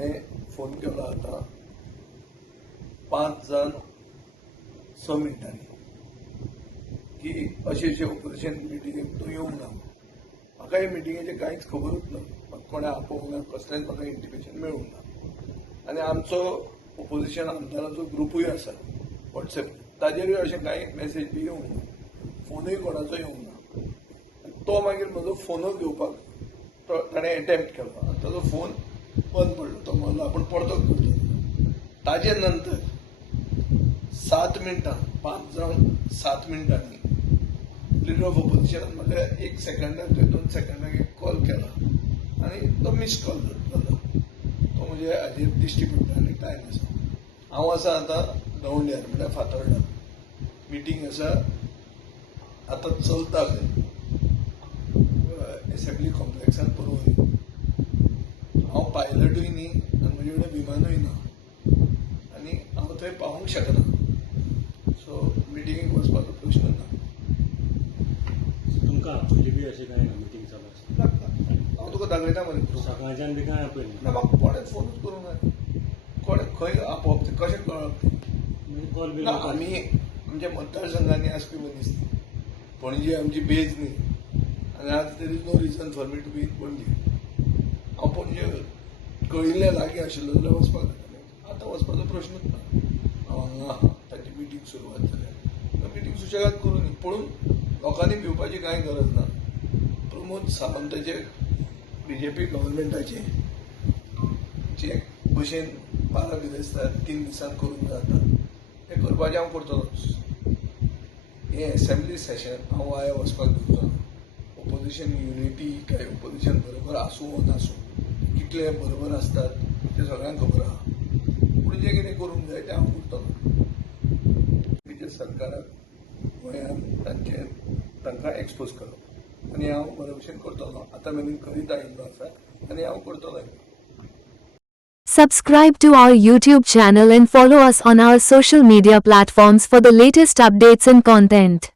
हांवें फोन केलो आतां 5 जावन 6 मिनटांनी की अशें ऑपरेशन मिटिंगेक तूं येवंक ना. म्हाका हे मिटिंगेचें कांयच खबरूच ना. म्हाका कोणें आपोवंक ना, कसलेंच म्हाका इंटिमेशन मेळूंक ना. आनी आमचो ऑपोजिशन आमदाराचो ग्रुपूय आसा वॉट्सॅप, ताजेरूय अशें कांय मॅसेज बी येवंक ना, फोनूय कोणाचो येवंक ना. तो मागीर म्हजो फोनूच घेवपाक ताणें एटेम्प्ट केलो आनी ताजो फोन बंद पडलो. तो म्हणलो आपूण परतो करतो. ताजे नंतर 7 मिनटां, 5 जावन 7 मिनटांनी लिडर ऑफ ऑपोजिशनान म्हाका 1 सेकंदाक 2 सेकंदाक एक कॉल केला आनी तो मिस कॉल जालो. तो म्हणजे हाजेर दिश्टी पडटा आनी टायम आसा. हांव आसा आतां दवंड्यार म्हणल्यार फातोर्डा. मिटींग आसा आतां चलता एसेंब्ली कॉम्प्लेक्सान पर्वरी. हांव पायलटूय न्ही आनी म्हजे कडेन विमानूय ना आनी हांव थंय पावूंक शकना. सो मिटिंगेक वचपाचो प्रश्न ना. तुमकां आपयली बी अशें कांय ना मिटींग चालू आसता? हांव तुका दाखयता मरे. सकाळच्यान बी कांय आपयली ना, म्हाका कोणें फोनूच करूंक ना. कोणें खंय आपोवप तें कशें कळप तें? कॉल बी ना, आमी आमच्या मतदारसंघांनी आसपी मनीस न्ही. पणजी आमची बेज न्ही आनी आज there is no reason for me to be in Panaji. हांव पणजे कळिल्लें लागीं आशिल्लो जाल्यार वचपाक जातालें. आतां वचपाचो प्रश्नूच ना. हांव हांगा आहा, ताची मिटींग सुरवात जाल्या मिटींग सुशेगाद करूं न्ही. पळोवन लोकांनी भिवपाची कांय गरज ना. प्रमोद सावंताचे बीजेपी गव्हर्मेंटाचे जे भशेन 12 बिरेस्तार 3 दिसान करून जाता हें करपाचें हांव करतलोच. हें एसेंब्ली सेशन हांव वाया वचपाक दिवचो ना. ऑपोजिशन युनिटी काय ऑपोजिशन बरोबर आसूं वा नासूं, कितले बरोबर असतात तें सगळ्यांक खबर आहा. पूण जें कितें करूंक जाय तें हांव करतलों. बीजेपीच्या सरकाराक गोंयांत तांकां एक्सपोज करप आनी हांव बरे भशेन करतलों. आतां मेरेन करीत आयिल्लो आसा आनी हांव करतलों. Subscribe to our YouTube channel and follow us on our social media platforms for the latest updates and content.